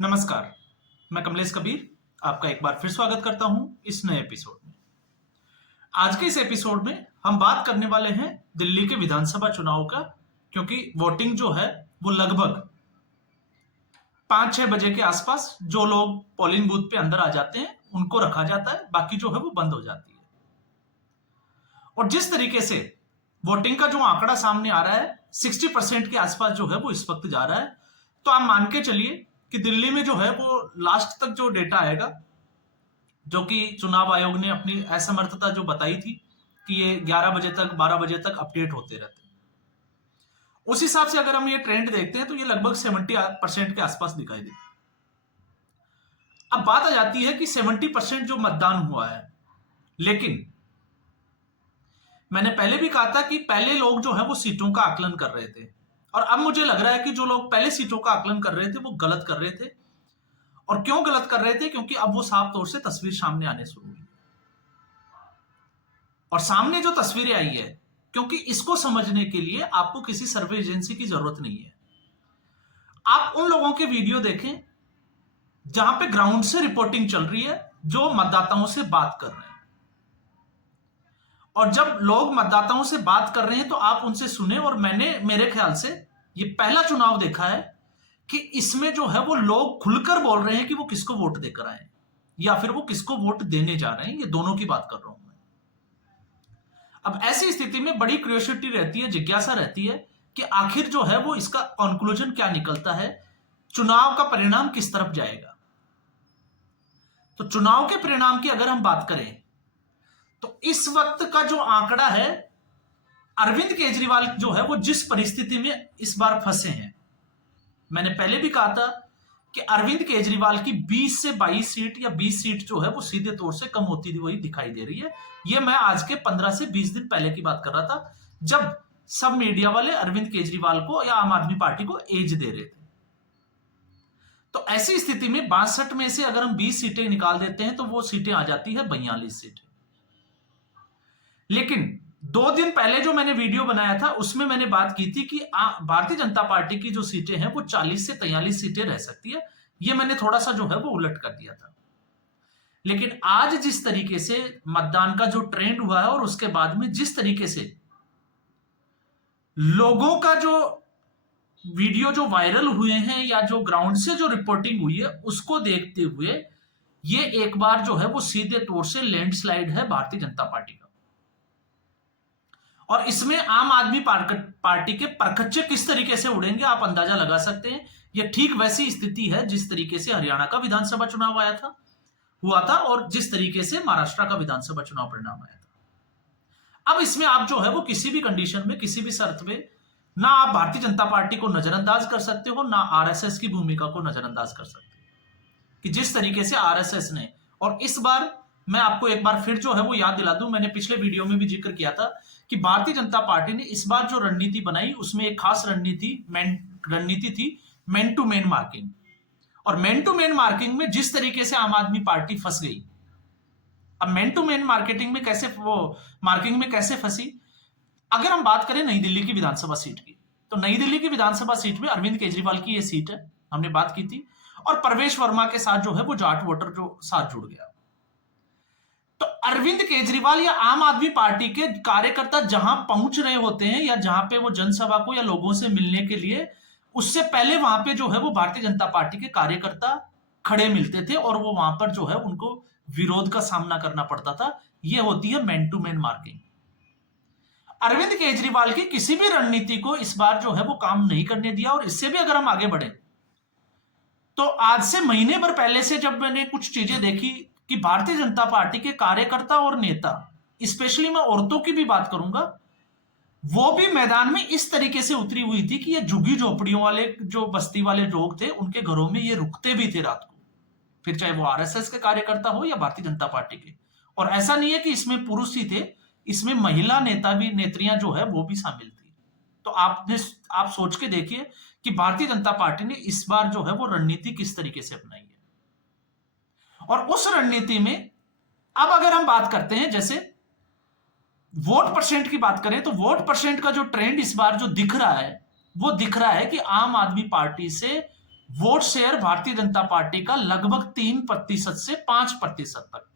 नमस्कार, मैं कमलेश कबीर आपका एक बार फिर स्वागत करता हूं इस नए एपिसोड में। आज के इस एपिसोड में हम बात करने वाले हैं दिल्ली के विधानसभा चुनाव का, क्योंकि वोटिंग जो है वो लगभग 5-6 बजे के आसपास जो लोग पोलिंग बूथ पे अंदर आ जाते हैं उनको रखा जाता है, बाकी जो है वो बंद हो जाती है। और जिस तरीके से वोटिंग का जो आंकड़ा सामने आ रहा है 60% के आसपास जो है वो इस वक्त जा रहा है, तो आप मान के चलिए कि दिल्ली में जो है वो लास्ट तक जो डेटा आएगा, जो कि चुनाव आयोग ने अपनी असमर्थता जो बताई थी कि ये 11 बजे तक 12 बजे तक अपडेट होते रहते हैं, उस हिसाब से अगर हम ये ट्रेंड देखते हैं तो ये लगभग 70% के आसपास दिखाई देता है। अब बात आ जाती है कि 70% जो मतदान हुआ है, लेकिन मैंने पहले भी कहा था कि पहले लोग जो है वो सीटों का आकलन कर रहे थे, और अब मुझे लग रहा है कि जो लोग पहले सीटों का आकलन कर रहे थे वो गलत कर रहे थे। और क्यों गलत कर रहे थे? क्योंकि अब वो साफ तौर से तस्वीर सामने आने शुरू हुई, और सामने जो तस्वीरें आई है, क्योंकि इसको समझने के लिए आपको किसी सर्वे एजेंसी की जरूरत नहीं है। आप उन लोगों के वीडियो देखें जहां पे ग्राउंड से रिपोर्टिंग चल रही है, जो मतदाताओं से बात कर रहे हैं। और जब लोग मतदाताओं से बात कर रहे हैं तो आप उनसे सुने। और मैंने मेरे ख्याल से ये पहला चुनाव देखा है कि इसमें जो है वो लोग खुलकर बोल रहे हैं कि वो किसको वोट देकर आए या फिर वो किसको वोट देने जा रहे हैं। ये दोनों की बात कर रहा हूं मैं। अब ऐसी स्थिति में बड़ी क्यूरियोसिटी रहती है, जिज्ञासा रहती है कि आखिर जो है वो इसका कंक्लूजन क्या निकलता है, चुनाव का परिणाम किस तरफ जाएगा। तो चुनाव के परिणाम की अगर हम बात करें तो इस वक्त का जो आंकड़ा है, अरविंद केजरीवाल जो है वो जिस परिस्थिति में इस बार फंसे हैं, मैंने पहले भी कहा था कि अरविंद केजरीवाल की 20 से 22 सीट या 20 सीट जो है वो सीधे तौर से कम होती हुई दिखाई दे रही है। ये मैं आज के 15 से 20 दिन पहले की बात कर रहा था, जब सब मीडिया वाले अरविंद केजरीवाल को या आम आदमी पार्टी को एज दे रहे थे। तो ऐसी स्थिति में 62 में से अगर हम 20 सीटें निकाल देते हैं तो वो सीटें आ जाती है 42 सीटें। लेकिन 2 दिन पहले जो मैंने वीडियो बनाया था उसमें मैंने बात की थी कि भारतीय जनता पार्टी की जो सीटें हैं वो 40 से 43 सीटें रह सकती है। ये मैंने थोड़ा सा जो है वो उलट कर दिया था। लेकिन आज जिस तरीके से मतदान का जो ट्रेंड हुआ है और उसके बाद में जिस तरीके से लोगों का जो वीडियो जो वायरल हुए हैं या जो ग्राउंड से जो रिपोर्टिंग हुई है, उसको देखते हुए ये एक बार जो है वो सीधे तौर से लैंडस्लाइड है भारतीय जनता पार्टी का। और इसमें आम आदमी पार्टी के परखच्चे किस तरीके से उड़ेंगे आप अंदाजा लगा सकते हैं। यह ठीक वैसी स्थिति है जिस तरीके से हरियाणा का विधानसभा चुनाव हुआ था और जिस तरीके से महाराष्ट्र का विधानसभा चुनाव परिणाम आया था। अब इसमें आप जो है वो किसी भी कंडीशन में, किसी भी शर्त में, ना आप भारतीय जनता पार्टी को नजरअंदाज कर सकते हो, ना आरएसएस की भूमिका को नजरअंदाज कर सकते हो कि जिस तरीके से आरएसएस ने, और इस बार मैं आपको एक बार फिर जो है वो याद दिला दूं, मैंने पिछले वीडियो में भी जिक्र किया था कि भारतीय जनता पार्टी ने इस बार जो रणनीति बनाई उसमें एक खास रणनीति थी मैन टू मैन मार्किंग। और मैन टू मैन मार्किंग में जिस तरीके से आम आदमी पार्टी फंस गई, अब मैन टू मैन मार्केटिंग में कैसे मार्किंग में कैसे फंसी, अगर हम बात करें नई दिल्ली की विधानसभा सीट की, तो नई दिल्ली की विधानसभा सीट में अरविंद केजरीवाल की ये सीट है, हमने बात की थी। और प्रवेश वर्मा के साथ जो है वो जाट वोटर जो साथ जुड़ गया। तो अरविंद केजरीवाल या आम आदमी पार्टी के कार्यकर्ता जहां पहुंच रहे होते हैं या जहां पे वो जनसभा को या लोगों से मिलने के लिए, उससे पहले वहां पे जो है वो भारतीय जनता पार्टी के कार्यकर्ता खड़े मिलते थे और वो वहां पर जो है उनको विरोध का सामना करना पड़ता था। ये होती है man to man marking. Arvind Kejriwal की किसी भी रणनीति को इस बार जो है वो काम नहीं करने दिया। और इससे भी अगर हम आगे बढ़े तो आज से महीने भर पहले से जब मैंने कुछ चीजें देखी कि भारतीय जनता पार्टी के कार्यकर्ता और नेता, स्पेशली मैं औरतों की भी बात करूंगा, वो भी मैदान में इस तरीके से उतरी हुई थी कि ये झुग्गी झोपड़ियों वाले जो बस्ती वाले लोग थे उनके घरों में ये रुकते भी थे रात को, फिर चाहे वो आरएसएस के कार्यकर्ता हो या भारतीय जनता पार्टी के। और ऐसा नहीं है कि इसमें पुरुष ही थे, इसमें महिला नेत्रियां जो है वो भी शामिल थी। तो आप सोच के देखिए कि भारतीय जनता पार्टी ने इस बार जो है वो रणनीति किस तरीके से अपनाई है। और उस रणनीति में अब अगर हम बात करते हैं, जैसे वोट परसेंट की बात करें, तो वोट परसेंट का जो ट्रेंड इस बार जो दिख रहा है वो दिख रहा है कि आम आदमी पार्टी से vote share Bharatiya Janata party का लगभग 3% से 5% तक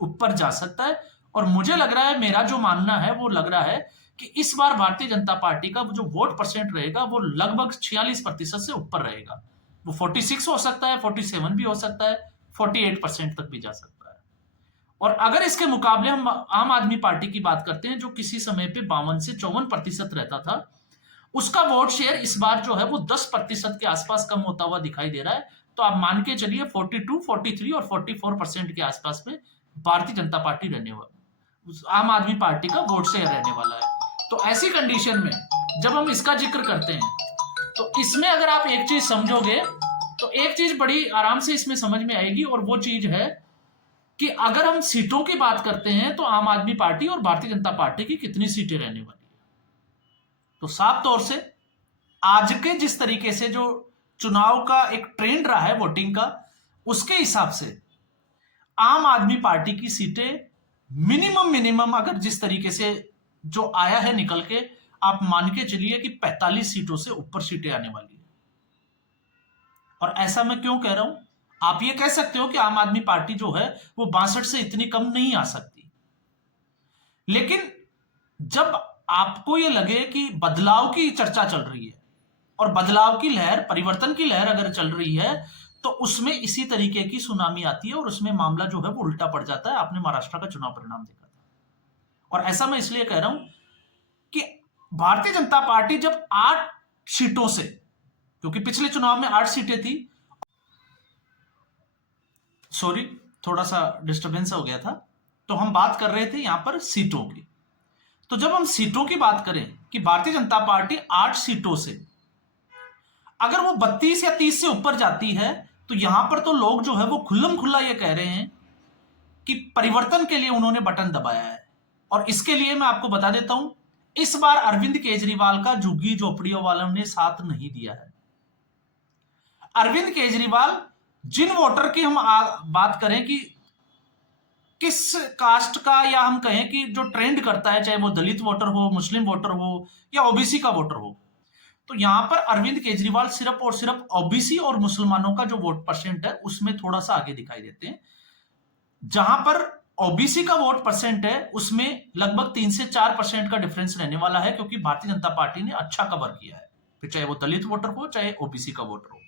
ऊपर जा सकता है। और मुझे लग रहा है, मेरा जो मानना है वो लग रहा है कि इस बार भारतीय जनता पार्टी का जो वोट परसेंट रहेगा वो लगभग 46% से ऊपर रहेगा। वो 46 हो सकता है, 47 भी हो सकता है, 48% तक भी जा सकता है। और अगर इसके मुकाबले हम आम आदमी पार्टी की बात करते हैं, जो किसी समय पे 52 से 54% रहता था, उसका वोट शेयर इस बार जो है वो 10% के आसपास कम होता हुआ दिखाई दे रहा है। तो आप मान के चलिए 42, 43 और 44% के आसपास में भारतीय जनता पार्टी रहने वाला, आम आदमी पार्टी का वोट शेयर रहने वाला है। तो ऐसी कंडीशन में जब हम इसका जिक्र करते हैं, तो इसमें अगर आप एक चीज समझोगे तो एक चीज बड़ी आराम से इसमें समझ में आएगी, और वो चीज है कि अगर हम सीटों की बात करते हैं तो आम आदमी पार्टी और भारतीय जनता पार्टी की कितनी सीटें रहने वाली है। तो साफ तौर से आज के जिस तरीके से जो चुनाव का एक ट्रेंड रहा है वोटिंग का, उसके हिसाब से आम आदमी पार्टी की सीटें मिनिमम अगर जिस तरीके से जो आया है निकल के, आप मान के चलिए कि 45 सीटों से ऊपर सीटें आने वाली है। और ऐसा मैं क्यों कह रहा हूं, आप ये कह सकते हो कि आम आदमी पार्टी जो है वो 62 से इतनी कम नहीं आ सकती, लेकिन जब आपको ये लगे कि बदलाव की चर्चा चल रही है और बदलाव की लहर, परिवर्तन की लहर अगर चल रही है, तो उसमें इसी तरीके की सुनामी आती है और उसमें मामला जो है वो उल्टा पड़ जाता है। आपने महाराष्ट्र का चुनाव परिणाम देखा था। और ऐसा मैं इसलिए कह रहा हूं कि भारतीय जनता पार्टी जब 8 सीटों से, क्योंकि पिछले चुनाव में 8 सीटें थी, सॉरी थोड़ा सा डिस्टर्बेंस हो गया था, तो हम बात कर रहे थे यहां पर सीटों की। तो जब हम सीटों की बात करें कि भारतीय जनता पार्टी 8 सीटों से अगर वो 32 या 30 से ऊपर जाती है, तो यहां पर तो लोग जो है वो खुल्लम खुल्ला ये कह रहे हैं कि परिवर्तन के लिए उन्होंने बटन दबाया है। और इसके लिए मैं आपको बता देता हूं, इस बार अरविंद केजरीवाल का झुग्गी झोपड़ियों वालों ने साथ नहीं दिया है। अरविंद केजरीवाल, जिन वोटर की हम बात करें कि किस कास्ट का, या हम कहें कि जो ट्रेंड करता है, चाहे वो दलित वोटर हो, मुस्लिम वोटर हो या ओबीसी का वोटर हो, तो यहां पर अरविंद केजरीवाल सिर्फ और सिर्फ ओबीसी और मुसलमानों का जो वोट परसेंट है उसमें थोड़ा सा आगे दिखाई देते हैं। जहां पर ओबीसी का वोट परसेंट है उसमें लगभग 3 से 4% का डिफरेंस रहने वाला है, क्योंकि भारतीय जनता पार्टी ने अच्छा कवर किया है, फिर चाहे वो दलित वोटर हो चाहे ओबीसी का वोटर हो।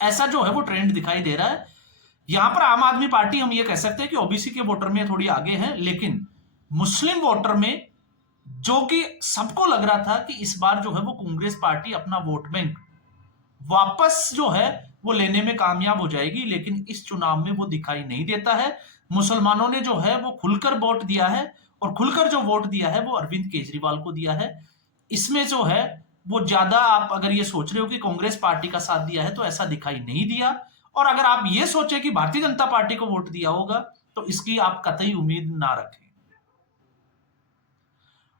ऐसा जो है वो ट्रेंड दिखाई दे रहा है। यहां पर आम आदमी पार्टी, हम ये कह सकते हैं कि ओबीसी के वोटर में थोड़ी आगे है, लेकिन मुस्लिम वोटर में, जो कि सबको लग रहा था कि इस बार जो है वो कांग्रेस पार्टी अपना वोट बैंक वापस जो है वो लेने में कामयाब हो जाएगी, लेकिन इस चुनाव में वो दिखाई नहीं देता है। मुसलमानों ने जो है वो खुलकर वोट दिया है, और खुलकर जो वोट दिया है वो अरविंद केजरीवाल को दिया है। इसमें जो है वो ज्यादा, आप अगर ये सोच रहे हो कि कांग्रेस पार्टी का साथ दिया है, तो ऐसा दिखाई नहीं दिया। और अगर आप ये सोचे कि भारतीय जनता पार्टी को वोट दिया होगा, तो इसकी आप कतई उम्मीद ना रखें।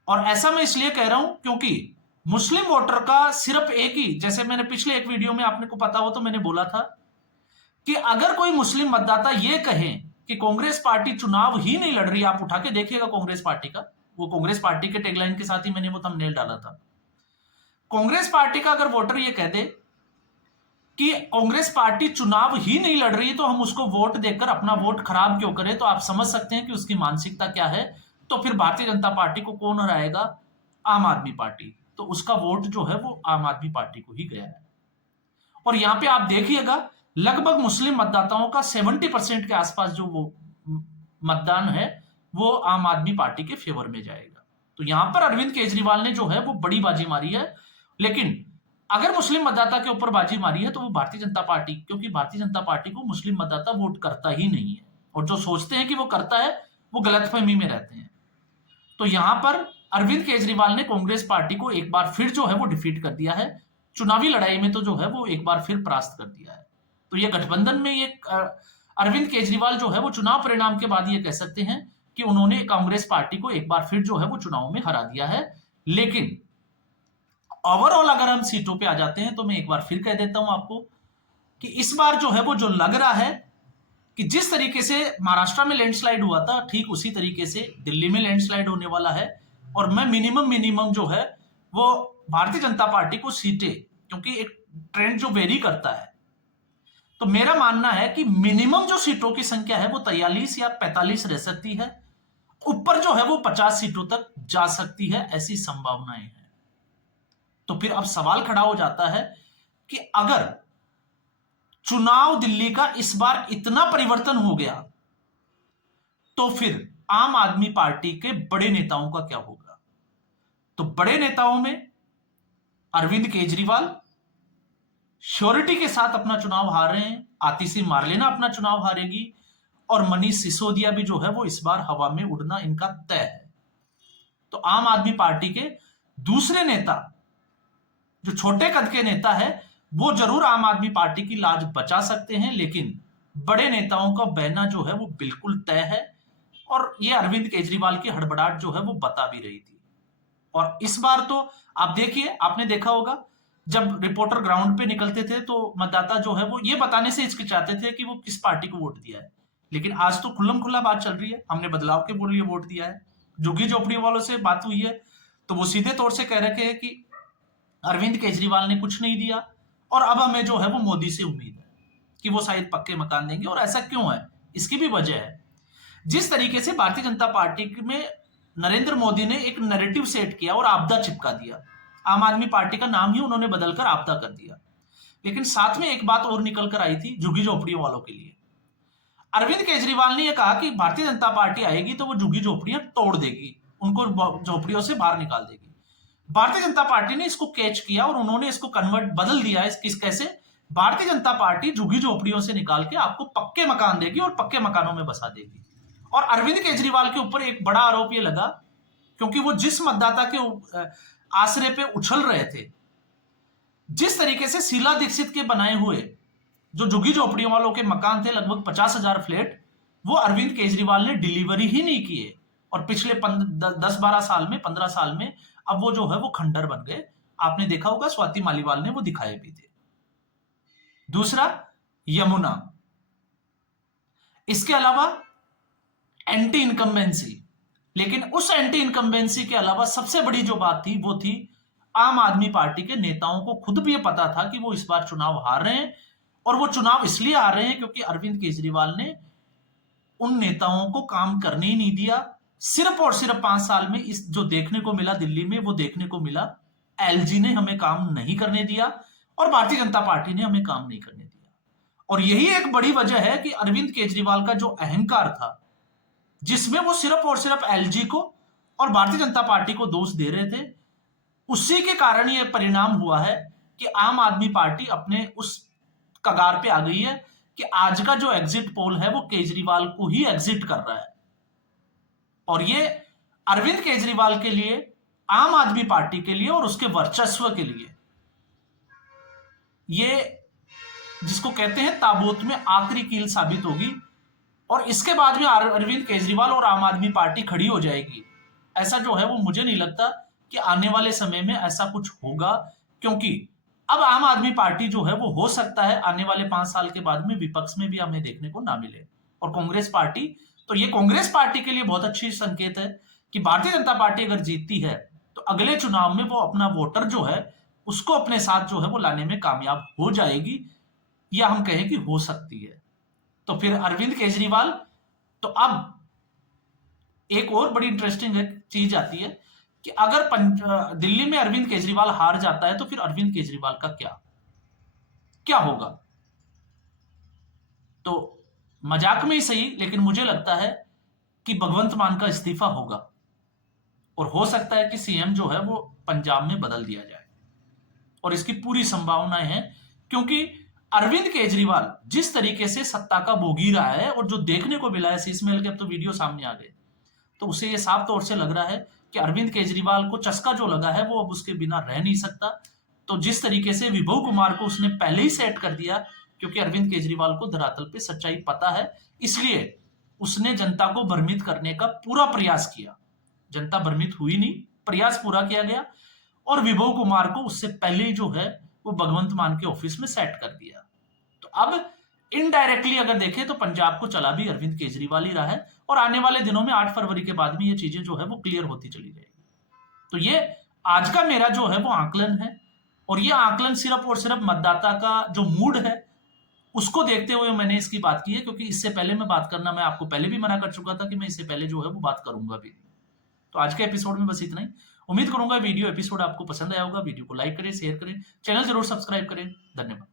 और ऐसा मैं इसलिए कह रहा हूं क्योंकि मुस्लिम वोटर का सिर्फ एक ही, जैसे मैंने पिछले एक वीडियो में, आपने को पता हो तो मैंने बोला था कि अगर कोई मुस्लिम मतदाता ये कहे कि कांग्रेस पार्टी चुनाव ही नहीं लड़ रही, आप उठा के देखिएगा कांग्रेस पार्टी का, वो कांग्रेस पार्टी के टैगलाइन के साथ ही मैंने वो थंबनेल डाला था। कांग्रेस पार्टी का अगर वोटर ये कह दे कि कांग्रेस पार्टी चुनाव ही नहीं लड़ रही, तो हम उसको वोट देकर अपना वोट खराब क्यों करें, तो आप समझ सकते हैं कि उसकी मानसिकता क्या है। तो फिर भारतीय जनता पार्टी को कौन हराएगा? आम आदमी पार्टी। तो उसका वोट जो है वो आम आदमी पार्टी को ही गया है। और यहां पे आप देखिएगा, लगभग मुस्लिम मतदाताओं का 70% के आसपास जो वो मतदान है वो आम आदमी पार्टी के फेवर में जाएगा। तो यहां पर अरविंद केजरीवाल ने जो है वो बड़ी बाजी मारी है। लेकिन अगर मुस्लिम मतदाता के ऊपर बाजी मारी है तो वो भारतीय जनता पार्टी, क्योंकि भारतीय जनता पार्टी को मुस्लिम मतदाता वोट करता ही नहीं है, और जो सोचते हैं कि वो करता है वो गलतफहमी में रहते हैं। तो यहां पर अरविंद केजरीवाल ने कांग्रेस पार्टी को एक बार फिर जो है वो डिफीट कर दिया है, चुनावी लड़ाई में तो जो है वो एक बार फिर परास्त कर दिया है। तो ये गठबंधन में ये अरविंद केजरीवाल जो है वो चुनाव परिणाम के बाद ये कह सकते हैं कि उन्होंने कांग्रेस पार्टी को एक बार फिर जो है वो चुनाव में हरा दिया है। लेकिन ओवरऑल अगर हम सीटों पे आ जाते हैं, तो मैं एक बार फिर कह देता हूं आपको कि इस बार जो है वो जो लग रहा है कि जिस तरीके से महाराष्ट्र में लैंडस्लाइड हुआ था, ठीक उसी तरीके से दिल्ली में लैंडस्लाइड होने वाला है। और मैं मिनिमम जो है वो भारतीय जनता पार्टी को सीटें, क्योंकि एक ट्रेंड जो वेरी करता है। तो मेरा मानना है कि मिनिमम जो सीटों की संख्या है वो 43 या 45 रह सकती है, ऊपर जो है वो 50 सीटों तक जा सकती है, ऐसी संभावनाएं हैं। तो फिर अब सवाल खड़ा हो जाता है कि अगर चुनाव दिल्ली का इस बार इतना परिवर्तन हो गया तो फिर आम आदमी पार्टी के बड़े नेताओं का क्या होगा। तो बड़े नेताओं में अरविंद केजरीवाल श्योरिटी के साथ अपना चुनाव हार रहे हैं, आतिशी मार्लेना अपना चुनाव हारेगी, और मनीष सिसोदिया भी जो है वो इस बार हवा में उड़ना इनका तय है। तो आम आदमी पार्टी के दूसरे नेता, जो छोटे कद के नेता है, वो जरूर आम आदमी पार्टी की लाज बचा सकते हैं, लेकिन बड़े नेताओं का बहना जो है वो बिल्कुल तय है। और ये अरविंद केजरीवाल की हड़बड़ाहट जो है वो बता भी रही थी। और इस बार तो आप देखिए, आपने देखा होगा जब रिपोर्टर ग्राउंड पे निकलते थे तो मतदाता जो है वो ये बताने से हिचकिचाते थे कि वो किस पार्टी को वोट दिया है, लेकिन आज तो खुल्लम खुल्ला बात चल रही है, हमने बदलाव के लिए वोट दिया है। झुग्गी झोपड़ी वालों से बात हुई है तो वो सीधे तौर से कह रखे हैं कि अरविंद केजरीवाल ने कुछ नहीं दिया और अब हमें जो है वो मोदी से उम्मीद है कि वो शायद पक्के मकान देंगे। और ऐसा क्यों है, इसकी भी वजह है। जिस तरीके से भारतीय जनता पार्टी में नरेंद्र मोदी ने एक नैरेटिव सेट किया और आपदा चिपका दिया, आम आदमी पार्टी का नाम ही उन्होंने बदलकर आपदा कर दिया। लेकिन साथ में एक बात और निकल कर आई थी झुग्गी झोपड़ियों वालों के लिए। अरविंद केजरीवाल ने यह कहा कि भारतीय जनता पार्टी आएगी तो वो झुग्गी झोपड़ियां तोड़ देगी, उनको झोपड़ियों से बाहर निकाल देगी। भारतीय जनता पार्टी ने इसको कैच किया और उन्होंने इसको कन्वर्ट बदल दिया। कैसे? भारतीय जनता पार्टी झुग्गी झोपड़ियों से निकाल के आपको पक्के मकान देगी और पक्के मकानों में बसा देगी। और अरविंद केजरीवाल के ऊपर एक बड़ा आरोप ये लगा, क्योंकि वो जिस मतदाता के आश्रय पे उछल रहे थे, जिस तरीके से शीला दीक्षित के बनाए हुए जो झुग्गी झोपड़ियों वालों के मकान थे, लगभग 50,000 फ्लैट, वो अरविंद केजरीवाल ने डिलीवरी ही नहीं किए। और पिछले 10-12 साल में, 15 साल में अब वो जो है वो खंडर बन गए। आपने देखा होगा, स्वाति मालीवाल ने वो दिखाए भी थे। दूसरा, यमुना। इसके अलावा एंटी इनकम्बेंसी। लेकिन उस एंटी इनकम्बेंसी के अलावा सबसे बड़ी जो बात थी वो थी आम आदमी पार्टी के नेताओं को खुद भी ये पता था कि वो इस बार चुनाव हार रहे हैं, और वो चुनाव इसलिए हार रहे हैं क्योंकि अरविंद केजरीवाल ने उन नेताओं को काम करने ही नहीं दिया। सिर्फ और सिर्फ 5 साल में इस जो देखने को मिला दिल्ली में, वो देखने को मिला एलजी ने हमें काम नहीं करने दिया और भारतीय जनता पार्टी ने हमें काम नहीं करने दिया। और यही एक बड़ी वजह है कि अरविंद केजरीवाल का जो अहंकार था, जिसमें वो सिर्फ और सिर्फ एलजी को और भारतीय जनता पार्टी को दोष दे रहे थे, उसी के कारण यह परिणाम हुआ है कि आम आदमी पार्टी अपने उस कगार पे आ गई है कि आज का जो एग्जिट पोल है वो केजरीवाल को ही एग्जिट कर रहा है। और ये अरविंद केजरीवाल के लिए, आम आदमी पार्टी के लिए और उसके वर्चस्व के लिए, ये जिसको कहते हैं ताबूत में आखिरी कील साबित होगी। और इसके बाद में अरविंद केजरीवाल और आम आदमी पार्टी खड़ी हो जाएगी। ऐसा जो है वो मुझे नहीं लगता कि आने वाले समय में ऐसा कुछ होगा, क्योंकि अब आम आदमी पार्टी जो है वो हो सकता है आने वाले 5 साल के बाद में विपक्ष में भी हमें देखने को ना मिले। और कांग्रेस पार्टी, तो ये कांग्रेस पार्टी के लिए बहुत अच्छी संकेत है कि भारतीय जनता पार्टी अगर जीतती है तो अगले चुनाव में वो अपना वोटर जो है उसको अपने साथ जो है वो लाने में कामयाब हो जाएगी, या हम कहें कि हो सकती है। तो फिर अरविंद केजरीवाल, तो अब एक और बड़ी इंटरेस्टिंग चीज आती है कि अगर दिल्ली में अरविंद केजरीवाल हार जाता है तो फिर अरविंद केजरीवाल का क्या होगा। तो मजाक में ही सही, लेकिन मुझे लगता है कि भगवंत मान का इस्तीफा होगा और हो सकता है कि सीएम जो है वो पंजाब में बदल दिया जाए। और इसकी पूरी संभावनाएं हैं, क्योंकि अरविंद केजरीवाल जिस तरीके से सत्ता का भोगी रहा है और जो देखने को मिला है, शीशमहल के अब तो वीडियो सामने आ गए, तो उसे ये साफ तौर से लग रहा है कि अरविंद केजरीवाल को चस्का जो लगा है वो अब उसके बिना रह नहीं सकता। तो जिस तरीके से विभव कुमार को उसने पहले ही सेट कर दिया, क्योंकि अरविंद केजरीवाल को धरातल पे सच्चाई पता है, इसलिए उसने जनता को भ्रमित करने का पूरा प्रयास किया। जनता भ्रमित हुई नहीं, प्रयास पूरा किया गया, और विभव कुमार को उससे पहले ही जो है वो भगवंत मान के ऑफिस में सेट कर दिया। तो अब इनडायरेक्टली अगर देखें तो पंजाब को चला भी अरविंद केजरीवाल ही रहा है, और आने वाले दिनों में 8 फरवरी के बाद में ये चीजें जो है वो क्लियर होती चली जाएगी। तो ये आज का मेरा जो है वो आकलन है, और ये आकलन सिर्फ और सिर्फ मतदाता का जो मूड है उसको देखते हुए मैंने इसकी बात की है, क्योंकि इससे पहले मैं बात करना, मैं आपको पहले भी मना कर चुका था कि मैं इससे पहले जो है वो बात करूंगा भी। तो आज के एपिसोड में बस इतना ही। उम्मीद करूंगा वीडियो एपिसोड आपको पसंद आया होगा। वीडियो को लाइक करें, शेयर करें, चैनल जरूर सब्सक्राइब करें। धन्यवाद।